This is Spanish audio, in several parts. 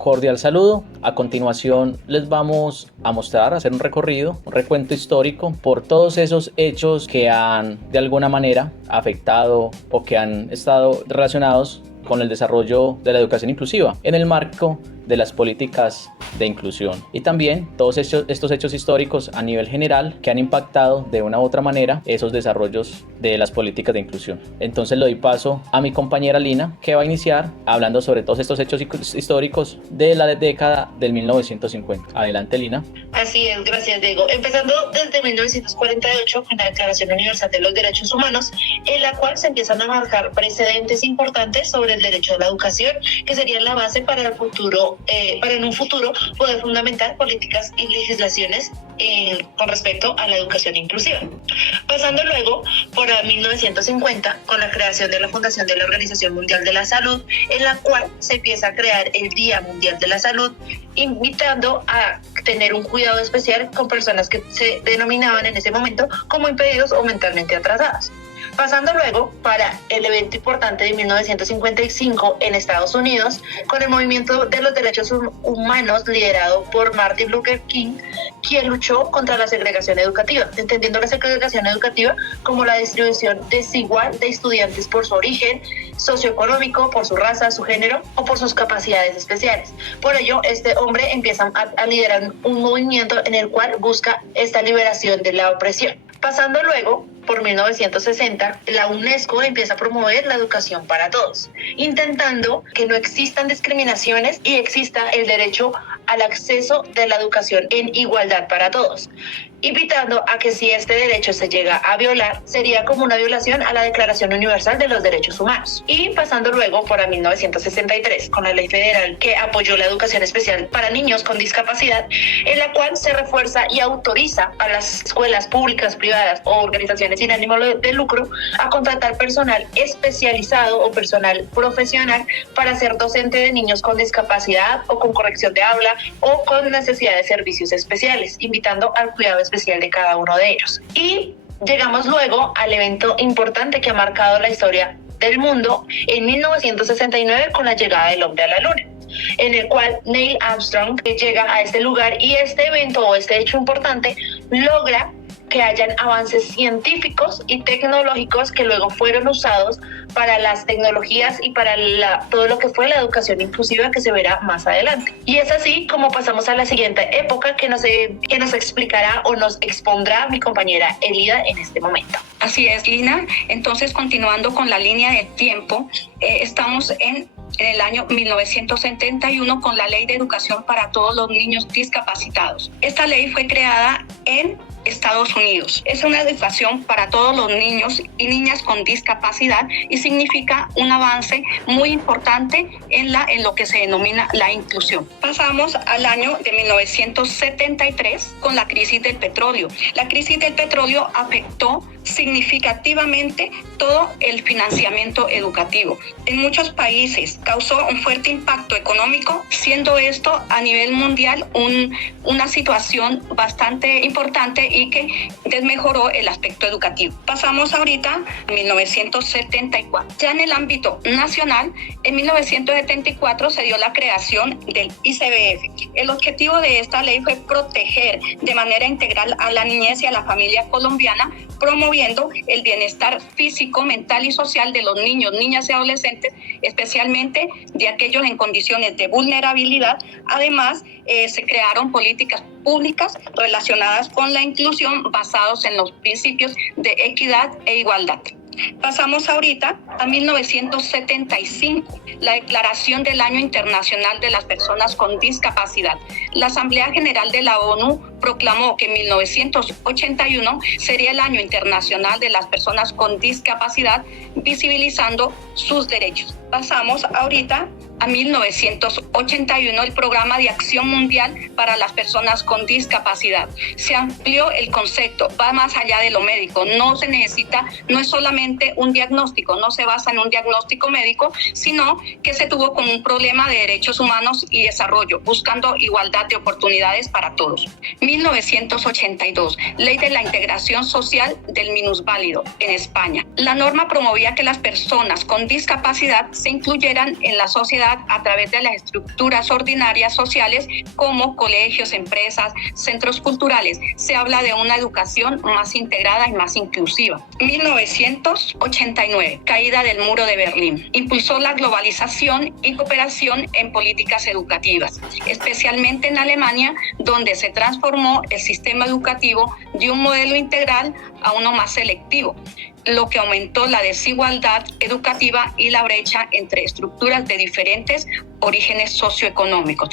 cordial saludo. A continuación les vamos a mostrar, hacer un recorrido, un recuento histórico por todos esos hechos que han de alguna manera afectado o que han estado relacionados con el desarrollo de la educación inclusiva en el marco de las políticas de inclusión, y también todos estos hechos históricos a nivel general que han impactado de una u otra manera esos desarrollos de las políticas de inclusión. Entonces le doy paso a mi compañera Lina, que va a iniciar hablando sobre todos estos hechos históricos de la década del 1950. Adelante, Lina. Así es, gracias, Diego. Empezando desde 1948 con la Declaración Universal de los Derechos Humanos, en la cual se empiezan a marcar precedentes importantes sobre el derecho a la educación, que serían la base para el futuro, para en un futuro poder fundamentar políticas y legislaciones con respecto a la educación inclusiva. Pasando luego por 1950 con la creación de la Fundación de la Organización Mundial de la Salud, en la cual se empieza a crear el Día Mundial de la Salud, invitando a tener un cuidado especial con personas que se denominaban en ese momento como impedidos o mentalmente atrasadas. Pasando luego para el evento importante de 1955 en Estados Unidos, con el movimiento de los derechos humanos liderado por Martin Luther King, quien luchó contra la segregación educativa, entendiendo la segregación educativa como la distribución desigual de estudiantes por su origen socioeconómico, por su raza, su género o por sus capacidades especiales. Por ello, este hombre empieza a liderar un movimiento en el cual busca esta liberación de la opresión. Pasando luego, por 1960, la UNESCO empieza a promover la educación para todos, intentando que no existan discriminaciones y exista el derecho al acceso de la educación en igualdad para todos, invitando a que si este derecho se llega a violar, sería como una violación a la Declaración Universal de los Derechos Humanos. Y pasando luego por 1963, con la ley federal que apoyó la educación especial para niños con discapacidad, en la cual se refuerza y autoriza a las escuelas públicas, privadas o organizaciones sin ánimo de lucro a contratar personal especializado o personal profesional para ser docente de niños con discapacidad o con corrección de habla o con necesidad de servicios especiales, invitando al cuidado especial de cada uno de ellos. Y llegamos luego al evento importante que ha marcado la historia del mundo en 1969 con la llegada del hombre a la luna, en el cual Neil Armstrong llega a este lugar, y este evento o este hecho importante logra que hayan avances científicos y tecnológicos que luego fueron usados para las tecnologías y para todo lo que fue la educación inclusiva, que se verá más adelante. Y es así como pasamos a la siguiente época que nos explicará o nos expondrá mi compañera Elida en este momento. Así es, Lina. Entonces, continuando con la línea del tiempo, estamos en el año 1971 con la Ley de Educación para todos los niños discapacitados. Esta ley fue creada en Estados Unidos. Es una educación para todos los niños y niñas con discapacidad y significa un avance muy importante en lo que se denomina la inclusión. Pasamos al año de 1973 con la crisis del petróleo. La crisis del petróleo afectó significativamente todo el financiamiento educativo. En muchos países causó un fuerte impacto económico, siendo esto a nivel mundial una situación bastante importante y que desmejoró el aspecto educativo. Pasamos ahorita a 1974. Ya en el ámbito nacional, en 1974 se dio la creación del ICBF. El objetivo de esta ley fue proteger de manera integral a la niñez y a la familia colombiana, promoviendo el bienestar físico, mental y social de los niños, niñas y adolescentes, especialmente de aquellos en condiciones de vulnerabilidad. Además, se crearon políticas públicas relacionadas con la inclusión basados en los principios de equidad e igualdad. Pasamos ahorita a 1975, la Declaración del Año Internacional de las Personas con Discapacidad. La Asamblea General de la ONU proclamó que en 1981 sería el Año Internacional de las Personas con Discapacidad, visibilizando sus derechos. Pasamos ahorita a 1981, el Programa de Acción Mundial para las Personas con Discapacidad. Se amplió el concepto, va más allá de lo médico. No es solamente un diagnóstico, no se basa en un diagnóstico médico, sino que se tuvo como un problema de derechos humanos y desarrollo, buscando igualdad de oportunidades para todos. 1982, Ley de la Integración Social del Minusválido en España. La norma promovía que las personas con discapacidad se incluyeran en la sociedad desigualdad a través de las estructuras ordinarias sociales como colegios, empresas, centros culturales. Se habla de una educación más integrada y más inclusiva. 1989, caída del muro de Berlín. Impulsó la globalización y cooperación en políticas educativas, especialmente en Alemania, donde se transformó el sistema educativo de un modelo integral a uno más selectivo, lo que aumentó la desigualdad educativa y la brecha entre estructuras de diferentes orígenes socioeconómicos.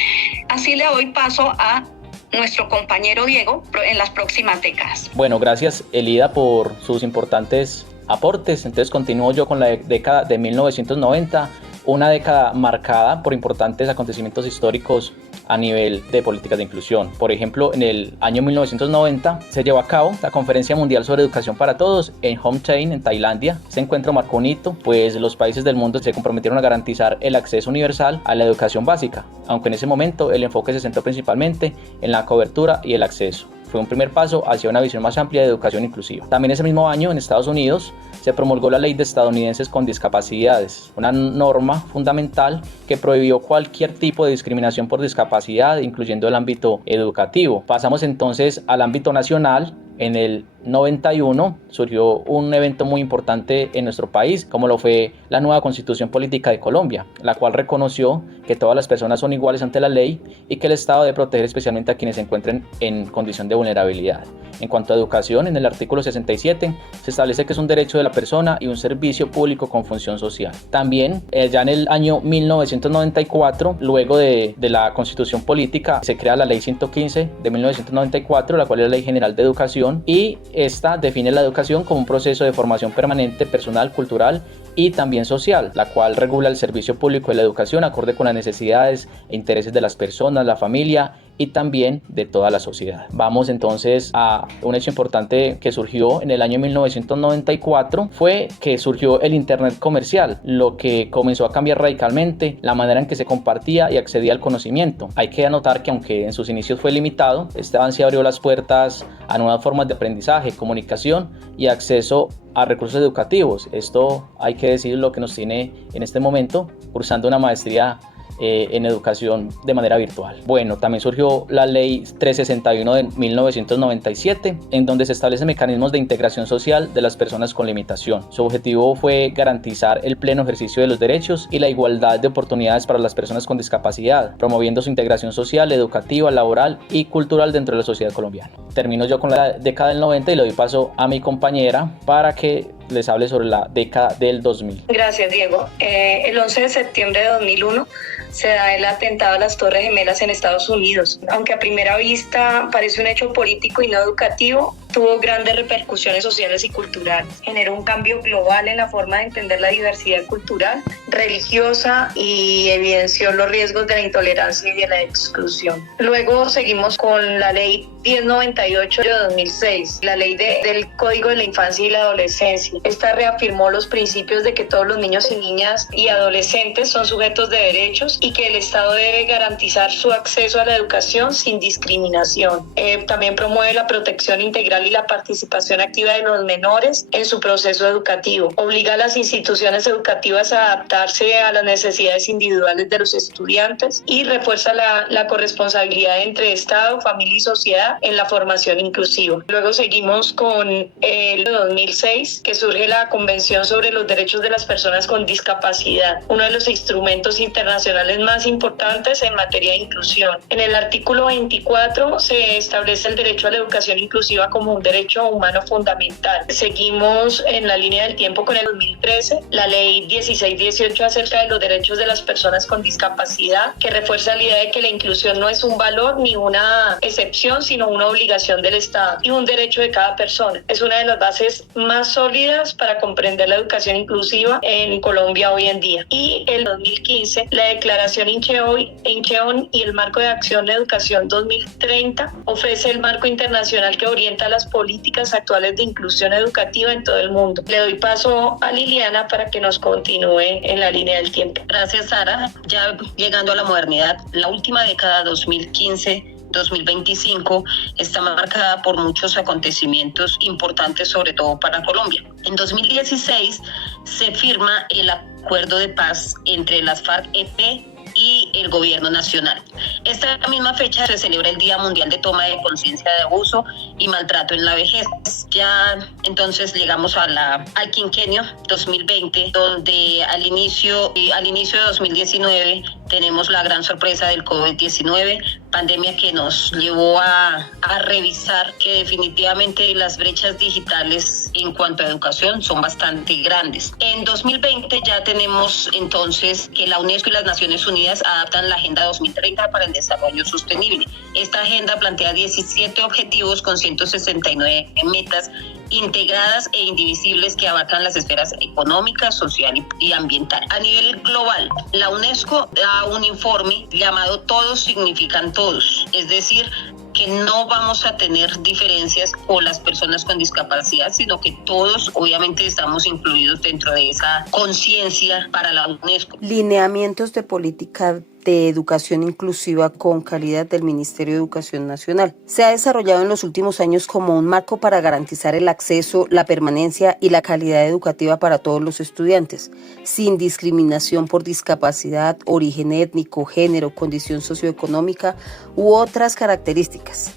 Así le doy paso a nuestro compañero Diego en las próximas décadas. Bueno, gracias Elida por sus importantes aportes. Entonces continúo yo con la década de 1990, una década marcada por importantes acontecimientos históricos a nivel de políticas de inclusión. Por ejemplo, en el año 1990 se llevó a cabo la Conferencia Mundial sobre Educación para Todos en Homthein, en Tailandia. Este encuentro marcó un hito, pues los países del mundo se comprometieron a garantizar el acceso universal a la educación básica, aunque en ese momento el enfoque se centró principalmente en la cobertura y el acceso. Fue un primer paso hacia una visión más amplia de educación inclusiva. También ese mismo año, en Estados Unidos, se promulgó la Ley de Estadounidenses con Discapacidades, una norma fundamental que prohibió cualquier tipo de discriminación por discapacidad, incluyendo el ámbito educativo. Pasamos entonces al ámbito nacional. En el 91 surgió un evento muy importante en nuestro país, como lo fue la nueva Constitución Política de Colombia, la cual reconoció que todas las personas son iguales ante la ley y que el Estado debe proteger especialmente a quienes se encuentren en condición de vulnerabilidad. En cuanto a educación, en el artículo 67 se establece que es un derecho de la persona y un servicio público con función social. También, ya en el año 1994, luego de la Constitución Política, se crea la Ley 115 de 1994, la cual es la Ley General de Educación, y esta define la educación como un proceso de formación permanente, personal, cultural y también social, la cual regula el servicio público de la educación acorde con las necesidades e intereses de las personas, la familia y también de toda la sociedad. Vamos entonces a un hecho importante que surgió en el año 1994, fue que surgió el Internet comercial, lo que comenzó a cambiar radicalmente la manera en que se compartía y accedía al conocimiento. Hay que anotar que aunque en sus inicios fue limitado, este avance abrió las puertas a nuevas formas de aprendizaje, comunicación y acceso a recursos educativos. Esto hay que decir lo que nos tiene en este momento cursando una maestría en educación de manera virtual. Bueno, también surgió la Ley 361 de 1997, en donde se establecen mecanismos de integración social de las personas con limitación. Su objetivo fue garantizar el pleno ejercicio de los derechos y la igualdad de oportunidades para las personas con discapacidad, promoviendo su integración social, educativa, laboral y cultural dentro de la sociedad colombiana. Termino yo con la década del 90 y le doy paso a mi compañera para que les hable sobre la década del 2000. Gracias, Diego. El 11 de septiembre de 2001 se da el atentado a las Torres Gemelas en Estados Unidos. Aunque a primera vista parece un hecho político y no educativo, tuvo grandes repercusiones sociales y culturales. Generó un cambio global en la forma de entender la diversidad cultural, religiosa y evidenció los riesgos de la intolerancia y de la exclusión. Luego seguimos con la Ley 1098 de 2006, la Ley del Código de la Infancia y la Adolescencia. Esta reafirmó los principios de que todos los niños y niñas y adolescentes son sujetos de derechos y que el Estado debe garantizar su acceso a la educación sin discriminación. También promueve la protección integral y la participación activa de los menores en su proceso educativo. Obliga a las instituciones educativas a adaptarse a las necesidades individuales de los estudiantes y refuerza la corresponsabilidad entre Estado, familia y sociedad en la formación inclusiva. Luego seguimos con el 2006, que surge la Convención sobre los Derechos de las Personas con Discapacidad, uno de los instrumentos internacionales más importantes en materia de inclusión. En el artículo 24 se establece el derecho a la educación inclusiva como un derecho humano fundamental. Seguimos en la línea del tiempo con el 2013, la Ley 1618 acerca de los derechos de las personas con discapacidad, que refuerza la idea de que la inclusión no es un valor ni una excepción, sino una obligación del Estado y un derecho de cada persona. Es una de las bases más sólidas para comprender la educación inclusiva en Colombia hoy en día. Y el 2015, la Declaración Incheon y el Marco de Acción de Educación 2030 ofrece el marco internacional que orienta las políticas actuales de inclusión educativa en todo el mundo. Le doy paso a Liliana para que nos continúe en la línea del tiempo. Gracias, Sara. Ya llegando a la modernidad, la última década 2015-2025 está marcada por muchos acontecimientos importantes, sobre todo para Colombia. En 2016 se firma el acuerdo de paz entre las FARC-EP y el gobierno nacional. Esta misma fecha se celebra el Día Mundial de Toma de Conciencia de Abuso y Maltrato en la Vejez. Ya entonces llegamos al quinquenio 2020, donde al inicio de 2019 tenemos la gran sorpresa del COVID-19, pandemia que nos llevó a revisar que definitivamente las brechas digitales en cuanto a educación son bastante grandes. En 2020 ya tenemos entonces que la UNESCO y las Naciones Unidas adaptan la Agenda 2030 para el Desarrollo Sostenible. Esta agenda plantea 17 objetivos con 169 metas integradas e indivisibles que abarcan las esferas económica, social y ambiental. A nivel global, la UNESCO da un informe llamado Todos significan todos, es decir, que no vamos a tener diferencias con las personas con discapacidad, sino que todos obviamente estamos incluidos dentro de esa conciencia para la UNESCO. Lineamientos de política de educación inclusiva con calidad del Ministerio de Educación Nacional. Se ha desarrollado en los últimos años como un marco para garantizar el acceso, la permanencia y la calidad educativa para todos los estudiantes, sin discriminación por discapacidad, origen étnico, género, condición socioeconómica u otras características.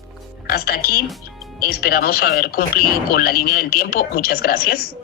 Hasta aquí, esperamos haber cumplido con la línea del tiempo. Muchas gracias.